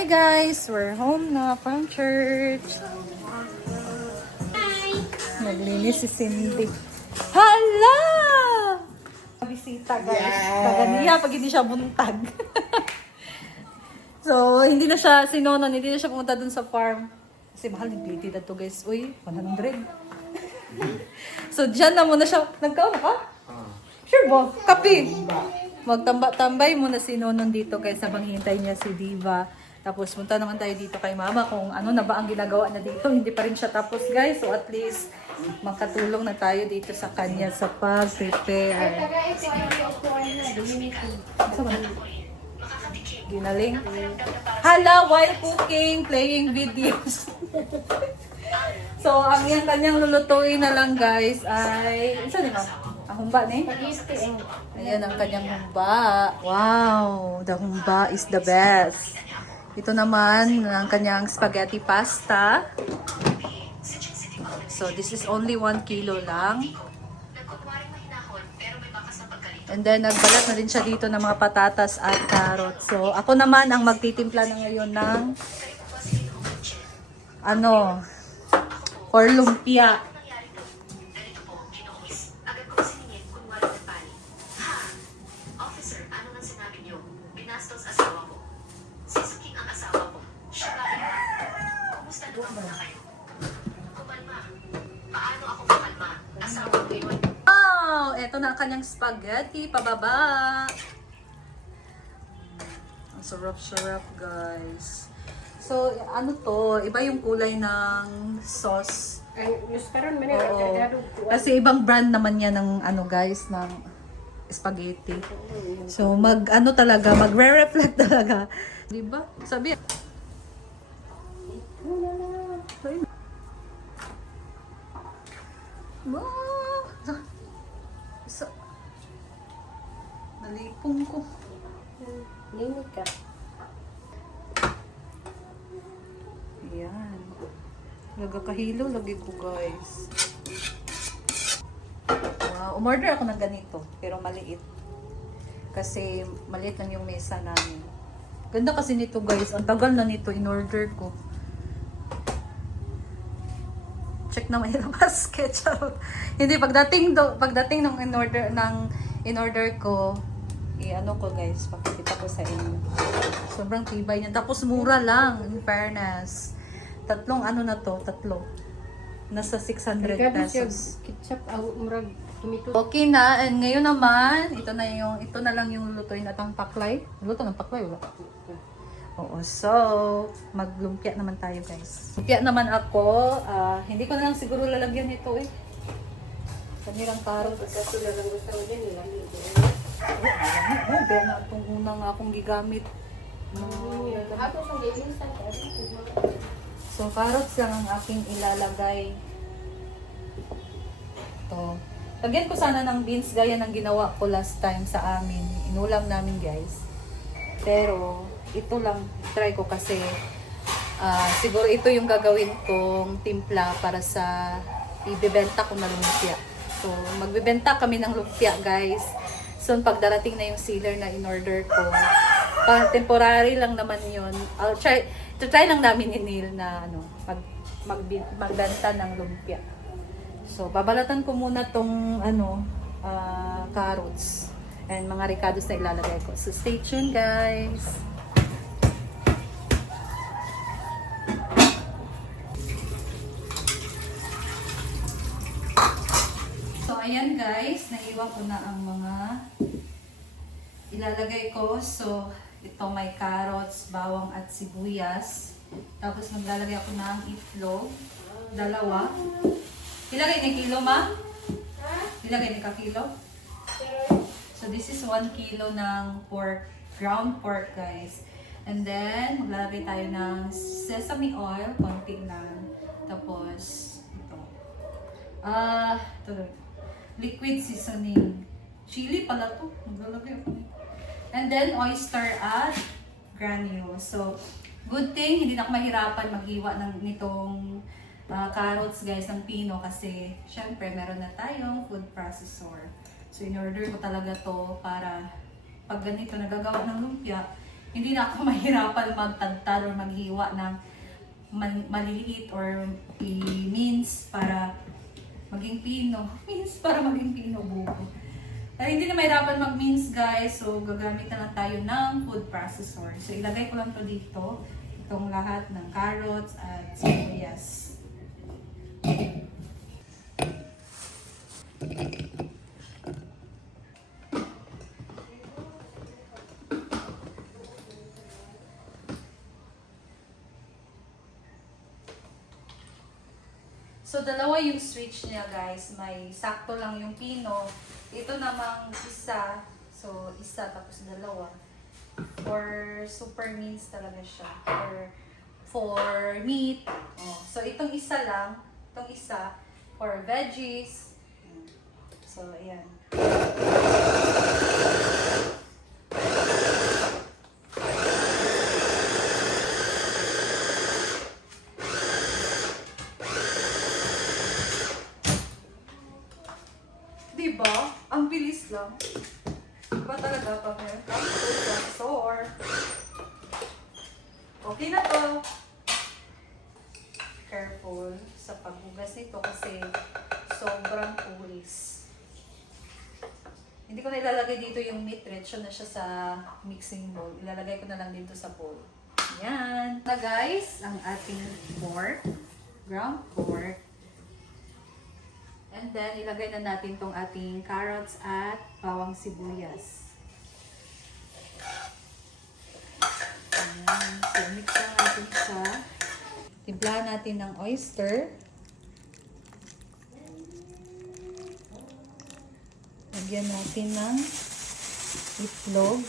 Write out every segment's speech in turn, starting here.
Hi guys! We're home na from church. Naglinis si Cindy. Hala! Bisita guys. Kaganiya pag hindi siya buntag. So, hindi na siya sinonon, hindi na siya pumunta dun sa farm. Kasi mahal yung plate na to guys. Uy, 100. So, dyan na muna siya. Nagkaon na ka? Sure ba? Kapi. Magtambay muna si Nonon dito guys habang hintay niya si Diva. Tapos punta naman tayo dito kay Mama kung ano na ba ang ginagawa na dito. Hindi pa rin siya tapos guys. So at least makatulong na tayo dito sa kanya sa pag-prepare. Ginaling. Hala, while cooking, playing videos. So ang yung kanyang lulutuin na lang guys ay... Isa ni Mama? Ang humba ni? Ayan ang kanyang humba. Wow, the humba is the best. Ito naman ang kanyang spaghetti pasta. So this is only 1 kilo lang. And then nagbalat na din siya dito ng mga patatas at carrots. So ako naman ang magtitimpla na ngayon ng or lumpia. Wow! Ito na ang kanyang spaghetti pababa. Ang sarap-sarap guys. So, ano to? Iba yung kulay ng sauce. Oo. Kasi ibang brand naman yan ng guys, ng spaghetti. So, magre-reflect talaga. Diba? Sabi. Nalipong ko. Limit ka. Ayan. Nagkakahilo lagi ko guys. Wow. Umorder ako ng ganito. Pero maliit. Kasi maliit lang yung mesa namin. Ganda kasi nito guys. Ang tagal na nito in-order ko. Check na may basket. Hindi, pagdating ng in-order ko, ano ko guys, pakikita ko sa inyo. Sobrang tibay niya. Tapos mura lang, in fairness. Tatlo. Nasa 600 pesos. Ketchup, murag tumito. Okay na, and ngayon naman, ito na lang yung lutuin natang paklay. Luto ng paklay, wala. Oo, so, maglumpia naman tayo guys. Lumpia naman ako, hindi ko na lang siguro lalagyan ito eh. Kanirang carrot. Kasi lang gusto mo din nila. Kaya na itong unang akong gigamit. So, carrots lang ang aking ilalagay. Ito. Lagyan ko sana ng beans gaya ng ginawa ko last time sa amin. Inulam namin guys. Pero, ito lang try ko kasi siguro ito yung gagawin kong timpla para sa ibebenta ko na lumpia. So, magbebenta kami ng lumpia guys. So, pagdarating na yung sealer na in-order ko, temporary lang naman yun. Try lang namin ni Neil na magbenta ng lumpia. So, babalatan ko muna tong carrots and mga ricados na ilalagay ko. So, stay tuned guys! So, ayan guys, naiwan ko na ang mga ilalagay ko. So, ito may carrots, bawang at sibuyas. Tapos maglalagay ako ng itlog. 2. Ilagay ni kilo, ma? Ilagay ni kakilo? So, this is 1 kilo ng pork, ground pork guys. And then, maglalagay tayo ng sesame oil, konti lang. Tapos, ito. Liquid seasoning. Chili pala to. Maglalagay ako. And then, oyster at granules. So, good thing, hindi na ako mahirapan maghiwa nitong carrots guys ng pino kasi syempre meron na tayong food processor. So, in-order ko talaga to para pag ganito nagagawa ng lumpia, hindi na ako mahirapan magtagtad or maghiwa ng maliliit or i-mince para maging pino. Mince para maging pino, buko. Dahil hindi na mahirapan mag-mince guys, so gagamit na lang tayo ng food processor. So ilagay ko lang to dito, itong lahat ng carrots at sibuyas. So, dalawa yung switch niya, guys. May sakto lang yung pino. Ito namang isa. So, isa tapos dalawa. For super means talaga siya. For meat. Oh. So, itong isa lang. Itong isa. For veggies. So, ayan. Diba? Ang bilis lang. Diba talaga pag meron kang food processor? Okay na to. Careful sa paghugas nito kasi sobrang pulis. Hindi ko na ilalagay dito yung meat rich na siya sa mixing bowl. Ilalagay ko na lang dito sa bowl. Yan. Na guys, ang ating pork. Ground pork. And then, ilagay na natin tong ating carrots at bawang sibuyas. Ayan. So, mix lang natin siya. Timplahan natin ng oyster. Lagyan natin ng itlog.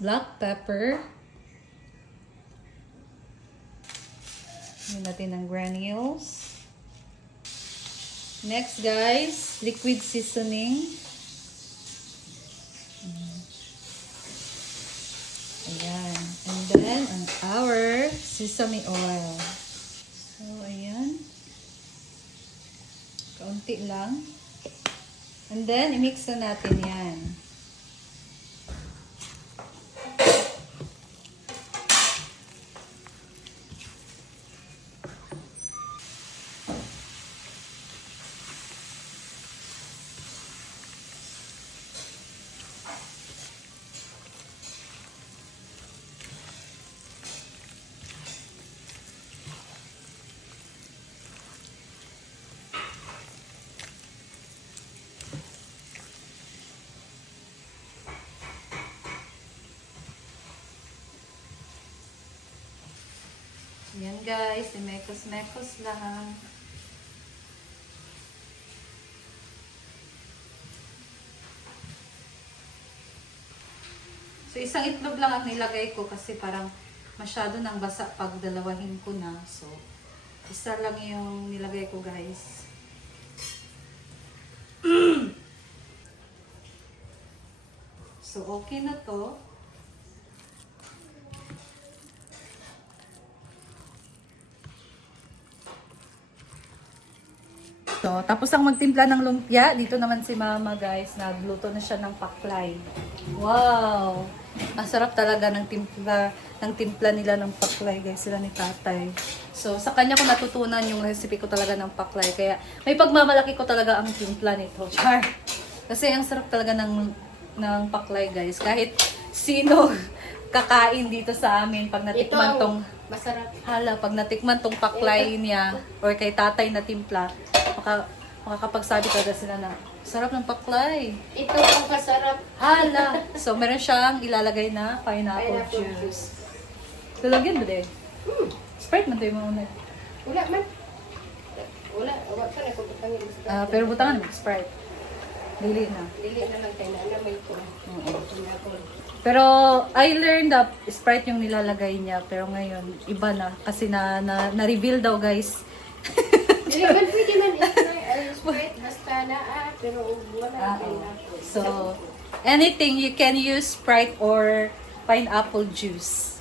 Black pepper. Lagyan natin ng granules. Next guys, liquid seasoning. Ayan. And then, our sesame oil. So, ayan. Kaunti lang. And then, i-mix na natin yan. Yan guys, imekos-mekos lang. So, isang itlog lang ang nilagay ko kasi parang masyado nang basa pag dalawahin ko na. So, isa lang yung nilagay ko guys. So, okay na to. So, tapos ang magtimpla ng lumpia, dito naman si mama guys, nagluto na siya ng paklay. Wow! Ang sarap talaga ng timpla nila ng paklay guys, sila ni tatay. So, sa kanya ko natutunan yung recipe ko talaga ng paklay. Kaya, may pagmamalaki ko talaga ang timpla nito. Char! Kasi ang sarap talaga ng paklay guys. Kahit sino kakain dito sa amin pag natikman tong masarap. hala, pag natikman tong paklay niya or kay tatay na timpla, makakapagsabi talaga sila na sarap ng paklay. Ito ang kasarap. Hala. So, meron siyang ilalagay na pineapple juice. Lalagyan ba din? Sprite man tayo muna. Wala man. Wala pa na kung butangin. Pero butangan mo, Sprite. Dili na. Dili na lang tayo na alamay ko. Pero I learned that Sprite yung nilalagay niya. Pero ngayon, iba na. Kasi na-reveal daw guys. Dili man pwede man Sprite basta na pero wala pineapple. So, anything you can use Sprite or pineapple juice.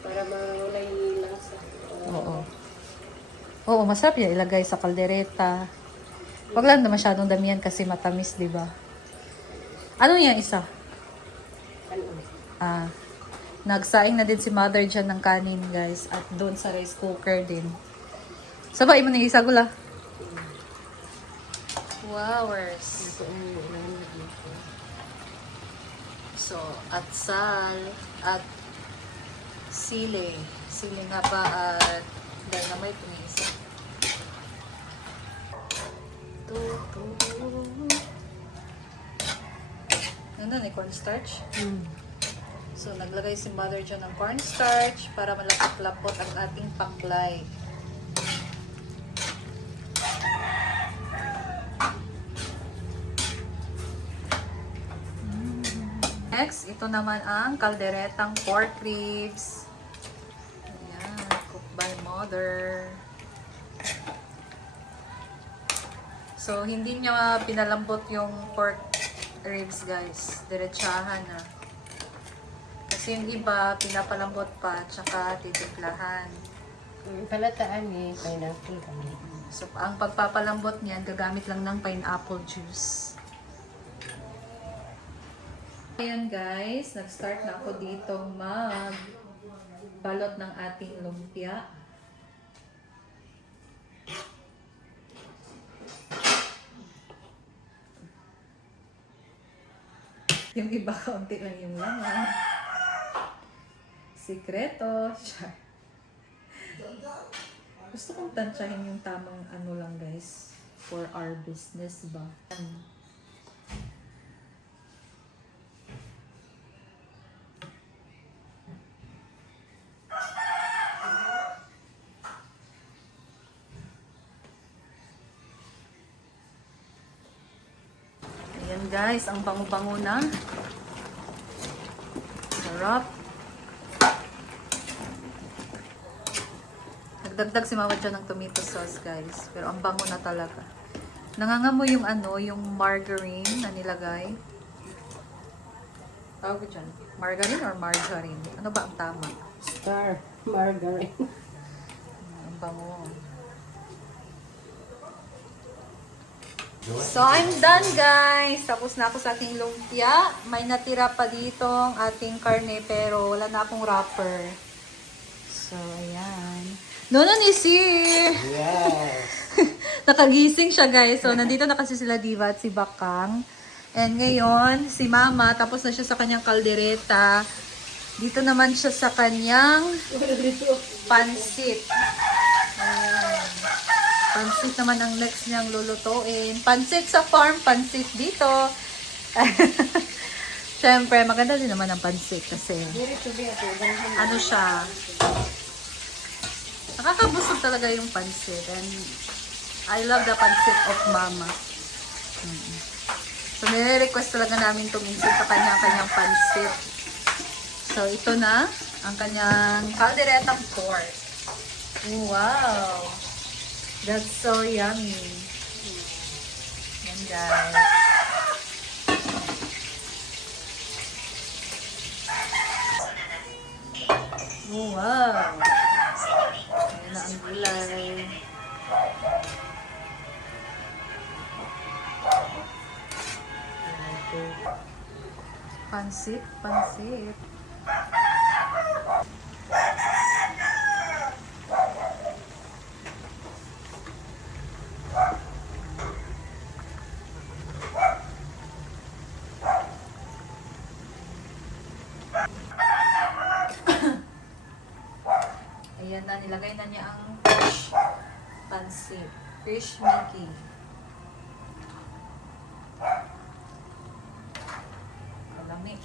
Para mawala yung lasa. Oo. Oo, masarap yan ilagay sa kaldereta. Wag lang na masyadong damihan kasi matamis, di ba? Ano yung isa? Ano? Ah, nagsaing na din si mother dyan ng kanin, guys. At doon sa rice cooker din. Sabay mo na isa gula. Wowers. Ito ang ulan dito. So, at sal, at sili. Sili nga pa at dynamite may isa. Ano na, cornstarch? So, naglagay si mother dyan ng cornstarch para malapot-lapot ang ating paklay. Next, ito naman ang kalderetang pork ribs. Ayan, cooked by mother. So, hindi niya pinalambot yung pork ribs, guys. Diretsahan na. Kasi yung iba, pinapalambot pa, tsaka titimplahan. Yung palataan eh, pineapple kami. So, ang pagpapalambot niyan, gagamit lang ng pineapple juice. Ayan guys, nag-start na ako dito mag-balot ng ating lumpia. Yung iba, kaunti lang yung laman. Sikreto. Gusto kong tansyahin yung tamang ano lang guys, for our business ba. Ayan guys, ang bango-bango na. Sarap. Nagdagdag si mama dyan ng tomato sauce guys. Pero ang bango na talaga. Nangangamoy yung ano, yung margarine na nilagay. Tawag ko dyan. Margarine or margarine? Ano ba ang tama? Star margarine. Ang bango. So, I'm done guys. Tapos na ako sa aking lumpia. May natira pa dito ang ating karne pero wala na akong wrapper. So, ayan. Nonon is here! Yes! Nakagising siya guys. So, nandito na kasi sila Diva at si Bakang. And ngayon, si Mama, tapos na siya sa kanyang kaldereta. Dito naman siya sa kanyang pansit. Ayan. Pansit naman ang next niyang lulutuin. Pansit sa farm, pansit dito. Siyempre, maganda din naman ang pansit kasi ano siya, nakakabusog talaga yung pansit. And I love the pansit of Mama. So, nire-request talaga namin tuminsit sa kanyang pansit. So, ito na ang kanyang calderetang pork. Wow! That's so yummy. Yan guys. Oh, wow. Ayan na ang gulay. Pansit, pansit. Ayan na, nilagay na niya ang fish pansit. Fish Mickey. Kalami.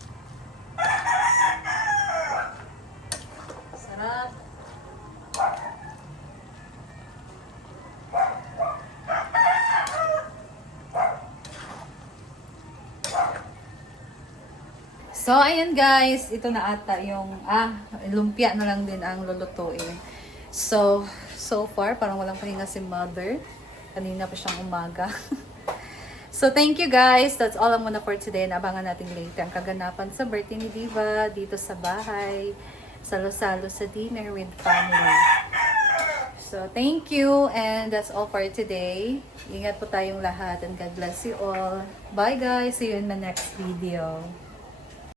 Sarap. So, ayan guys, ito na ata yung, lumpia na lang din ang lulutuin. So far, parang walang pahinga si mother. Kanina pa siyang umaga. So, thank you guys. That's all muna for today. Naabangan natin later ang kaganapan sa birthday ni Diva dito sa bahay. Salo-salo sa dinner with family. So, thank you and that's all for today. Ingat po tayong lahat and God bless you all. Bye guys! See you in the next video.